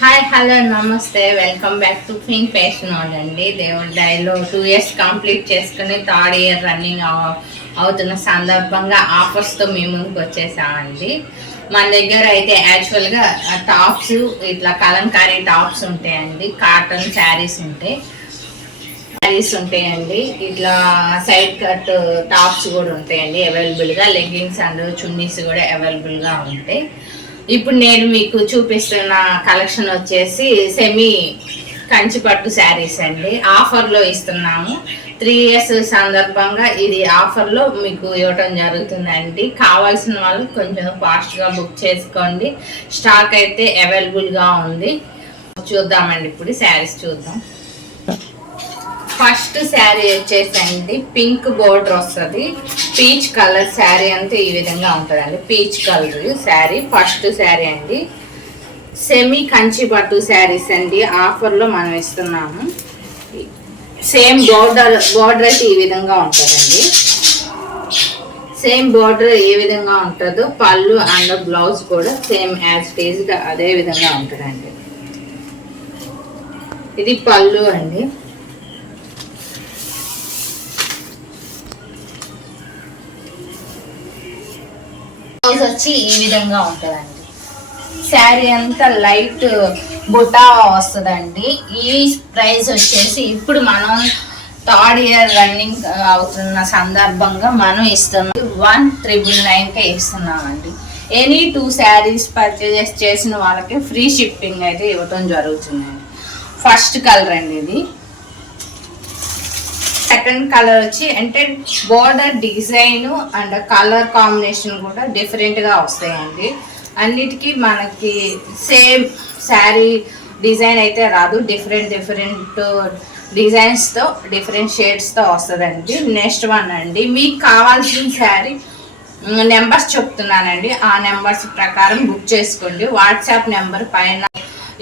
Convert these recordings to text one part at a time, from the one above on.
Hi hello నమస్తే, welcome back to fin fashion world అండి. దేవుడి దయలో 2 years కంప్లీట్ చేసుకుని 3rd year రన్నింగ్ అవుతున్న సందర్భంగా ఆఫర్స్తో మీ ముందుకు వచ్చేసామండి. మన దగ్గర అయితే యాక్చువల్గా టాప్స్ ఇట్లా కలంకారీ టాప్స్ ఉంటాయండి, కాటన్ శారీస్ ఉంటాయండి, ఇట్లా సైడ్ కట్ టాప్స్ కూడా ఉంటాయండి అవైలబుల్గా. లెగ్గిన్స్ అండ్ చున్నీస్ కూడా అవైలబుల్గా ఉంటాయి. ఇప్పుడు నేను మీకు చూపిస్తున్న కలెక్షన్ వచ్చేసి సెమీ కంచిపట్టు శారీస్ అండి. ఆఫర్లో ఇస్తున్నాము. 3 years సందర్భంగా ఇది ఆఫర్లో మీకు ఇవ్వటం జరుగుతుందండి. కావాల్సిన వాళ్ళు కొంచెం ఫాస్ట్గా బుక్ చేసుకోండి. స్టాక్ అయితే అవైలబుల్గా ఉంది. చూద్దామండి, ఇప్పుడు శారీస్ చూద్దాం. ఫస్ట్ శారీ వచ్చేసండి పింక్ బోర్డర్ వస్తుంది, పీచ్ కలర్ శారీ అంతా ఈ విధంగా ఉంటుందండి. Peach colour sari first sari అండి. సెమీ కంచి పట్టు శారీస్ అండి, ఆఫర్లో మనం ఇస్తున్నాము. సేమ్ బోర్డర్ అయితే ఈ విధంగా ఉంటుందండి. సేమ్ బోర్డర్ ఏ విధంగా ఉంటుందో పళ్ళు అండ్ బ్లౌజ్ కూడా సేమ్ యాజ్ టీజ్గా అదే విధంగా ఉంటుందండి. ఇది పళ్ళు అండి. బ్లౌజ్ వచ్చి ఈ విధంగా ఉంటుందండి. శారీ అంతా లైట్ బుటా వస్తుందండి. ఈ ప్రైస్ వచ్చేసి ఇప్పుడు మనం 3rd year రన్నింగ్ అవుతున్న సందర్భంగా మనం ఇస్తున్నాం 1999కే ఇస్తున్నామండి. ఎనీ 2 శారీస్ పర్చేస్ చేసిన వాళ్ళకి ఫ్రీ షిప్పింగ్ అయితే ఇవ్వటం జరుగుతుందండి. ఫస్ట్ కలర్ అండి ఇది. సెకండ్ కలర్ వచ్చి అంటే border design and colour combination కూడా డిఫరెంట్గా వస్తాయండి. అన్నిటికీ మనకి సేమ్ శారీ డిజైన్ అయితే రాదు, డిఫరెంట్ డిజైన్స్తో డిఫరెంట్ షేడ్స్తో వస్తుందండి. నెక్స్ట్ వన్ అండి, మీకు కావాల్సిన శారీ నెంబర్స్ చెప్తున్నానండి, ఆ నెంబర్స్ ప్రకారం బుక్ చేసుకోండి. వాట్సాప్ నెంబర్ పైన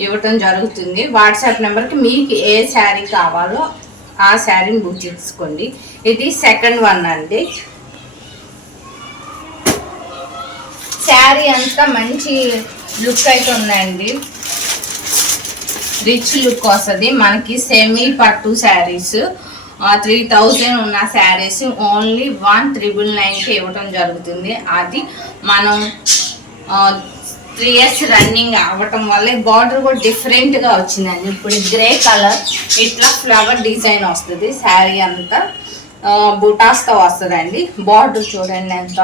ఇవ్వటం జరుగుతుంది. వాట్సాప్ నెంబర్కి మీకు ఏ శారీ కావాలో ఆ శారీని బుక్ చేసుకోండి. ఇది సెకండ్ వన్ అండి. శారీ అంతా మంచి లుక్ అయితే ఉందండి, రిచ్ లుక్ వస్తుంది మనకి. సెమీ పట్టు శారీస్ 3000 ఉన్న శారీస్ ఓన్లీ 1999కి ఇవ్వటం జరుగుతుంది. అది మనం 3 years రన్నింగ్ అవ్వటం వల్ల బార్డర్ కూడా డిఫరెంట్గా వచ్చిందండి. ఇప్పుడు గ్రే కలర్ ఇట్లా ఫ్లవర్ డిజైన్ వస్తుంది. శారీ అంతా బుటాస్తో వస్తుందండి. బార్డర్ చూడండి ఎంత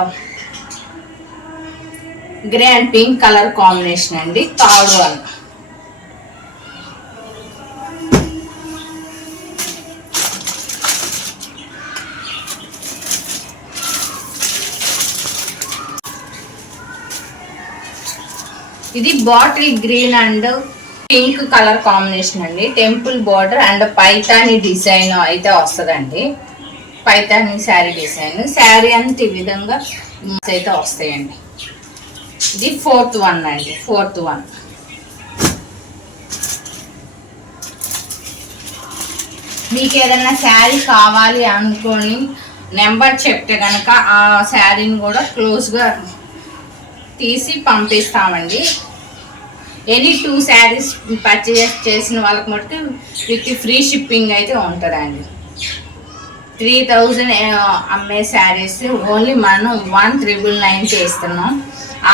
grey and pink colour combination అండి. థర్డ్ వన్ ఇది bottle green and pink colour combination అండి. Temple border and Paithani design అయితే వస్తుందండి. పైతాని శారీ డిజైన్. శారీ అంతా ఈ విధంగా అయితే వస్తాయండి. ఇది ఫోర్త్ వన్ అండి. ఫోర్త్ వన్ మీకు ఏదైనా శారీ కావాలి అనుకొని నెంబర్ చెప్తే కనుక ఆ శారీని కూడా క్లోజ్గా తీసి పంపిస్తామండి. ఎనీ 2 శారీస్ పర్చేస్ చేసిన వాళ్ళకి మటుకు విత్ ఫ్రీ షిప్పింగ్ అయితే ఉంటుందండి. 3000 అమ్మే శారీస్ ఓన్లీ మనం 1999కి ఇస్తున్నాం.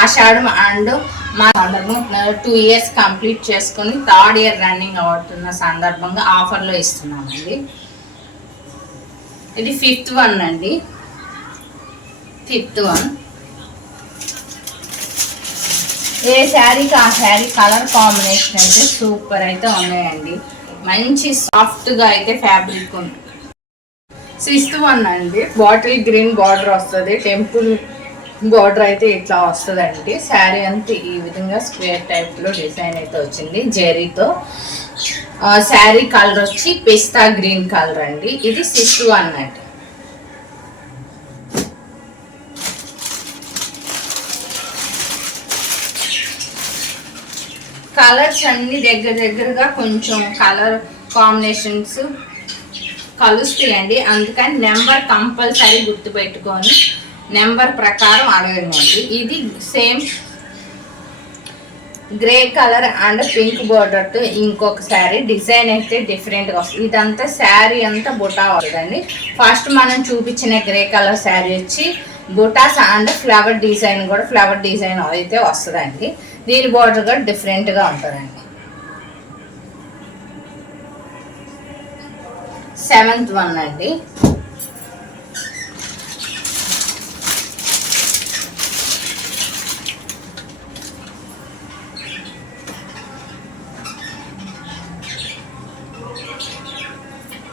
ఆషాఢం అండ్ మా సందర్భం 2 years కంప్లీట్ చేసుకుని 3rd year రన్నింగ్ అవుతున్న సందర్భంగా ఆఫర్లో ఇస్తున్నామండి. ఇది ఫిఫ్త్ వన్ అండి. ఫిఫ్త్ వన్ ఏ శారీకి ఆ శారీ కలర్ కాంబినేషన్ అయితే సూపర్ అయితే ఉన్నాయండి. మంచి సాఫ్ట్గా అయితే ఫ్యాబ్రిక్ ఉంటుంది. సిక్స్త్ వన్ అండి. బాటిల్ గ్రీన్ బార్డర్ వస్తుంది. టెంపుల్ బార్డర్ అయితే ఇట్లా వస్తుందండి. శారీ అంతా ఈ విధంగా స్క్వేర్ టైప్లో డిజైన్ అయితే వచ్చింది జెరీతో. శారీ కలర్ వచ్చి పిస్తా గ్రీన్ కలర్ అండి. ఇది సిక్స్త్ వన్ అండి. కలర్స్ అన్ని దగ్గరగా కొంచెం కలర్ కాంబినేషన్స్ కలుస్తాయండి. అందుకని నెంబర్ కంపల్సరీ గుర్తుపెట్టుకొని నెంబర్ ప్రకారం అడగండి. ఇది same grey colour and pink బోర్డర్తో ఇంకొక శారీ. డిజైన్ అయితే డిఫరెంట్గా వస్తుంది. ఇదంతా శారీ అంతా బుటా వస్తుందండి. ఫస్ట్ మనం చూపించిన గ్రే కలర్ శారీ వచ్చి బుటాస్ అండ్ ఫ్లవర్ డిజైన్ కూడా ఫ్లవర్ డిజైన్ అయితే వస్తుందండి. దీని బోర్డర్ కూడా డిఫరెంట్గా ఉంటుందండి. 7th వన్ అండి.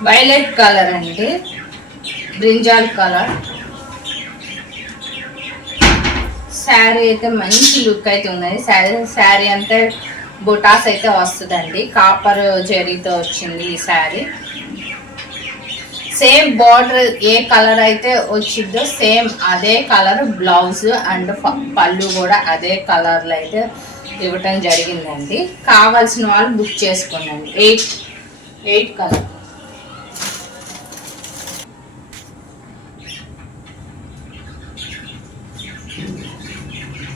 వైలెట్ కలర్ అండి, బ్రింజాల్ కలర్. శారీ అయితే మంచి లుక్ అయితే ఉన్నది. శారీ అంతా బుటాస్ అయితే వస్తుందండి. కాపర్ జరీతో వచ్చింది ఈ శారీ. సేమ్ బార్డర్ ఏ కలర్ అయితే వచ్చిందో సేమ్ అదే కలర్ బ్లౌజ్ అండ్ పళ్ళు కూడా అదే కలర్లో అయితే ఇవ్వటం జరిగిందండి. కావాల్సిన వాళ్ళు బుక్ చేసుకోండి. 8 కలర్.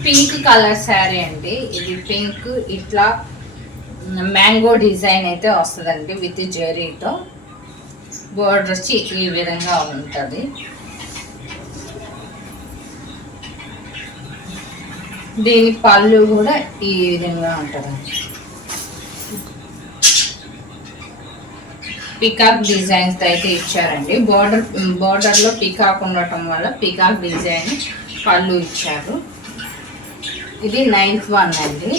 పింక్ కలర్ శారీ అండి. ఇది పింక్ ఇట్లా మ్యాంగో డిజైన్ అయితే వస్తుందండి విత్ జెరీతో. బోర్డర్ వచ్చి ఈ విధంగా ఉంటుంది. దీని పళ్ళు కూడా ఈ విధంగా ఉంటుందండి. పికాక్ డిజైన్స్ అయితే ఇచ్చారండి. బోర్డర్లో పికాక్ ఉండటం వల్ల పికాక్ డిజైన్ పళ్ళు ఇచ్చారు. ఇది 9th వన్ అండి.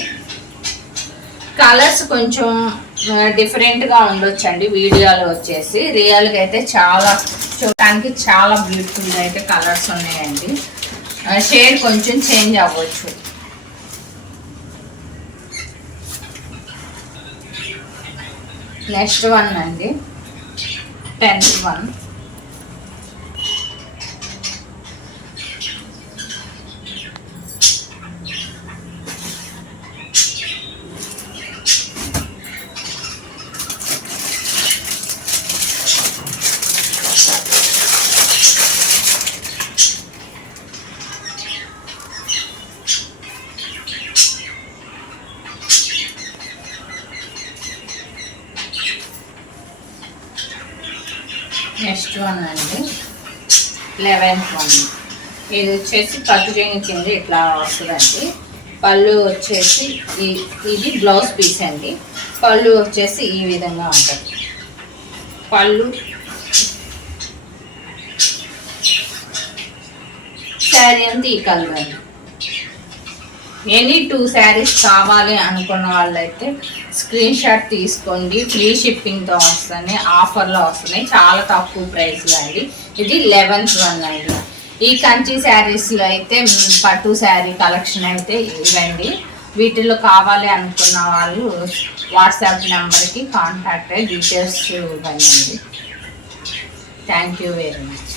కలర్స్ కొంచెం డిఫరెంట్గా ఉండొచ్చండి. వీడియోలో వచ్చేసి రియల్గా అయితే చాలా చూడటానికి చాలా బ్యూటిఫుల్గా అయితే కలర్స్ ఉన్నాయండి. షేడ్ కొంచెం చేంజ్ అవ్వచ్చు. నెక్స్ట్ వన్ అండి, 10th వన్. నెక్స్ట్ వన్ అండి, 11th వన్. ఇది వచ్చేసి పట్టు చెంగు కింద ఇట్లా వస్తుందండి. పళ్ళు వచ్చేసి ఇది బ్లౌజ్ పీస్ అండి. పళ్ళు వచ్చేసి ఈ విధంగా ఉంటుంది. పళ్ళు శారీ అంతా ఈ కలర్ అండి. ఎనీ 2 శారీస్ కావాలి అనుకున్న వాళ్ళైతే స్క్రీన్ షాట్ తీసుకోండి. ఫ్రీ షిప్పింగ్తో వస్తున్నాయి, ఆఫర్లో వస్తున్నాయి, చాలా తక్కువ ప్రైస్లో అండి. ఇది 11th వన్ అండి. ఈ కంచి శారీస్లో అయితే పట్టు శారీ కలెక్షన్ అయితే ఇవ్వండి. వీటిలో కావాలి అనుకున్న వాళ్ళు వాట్సాప్ నెంబర్కి కాంటాక్ట్ అయ్యి డీటెయిల్స్ ఇవ్వండి. Thank you very much.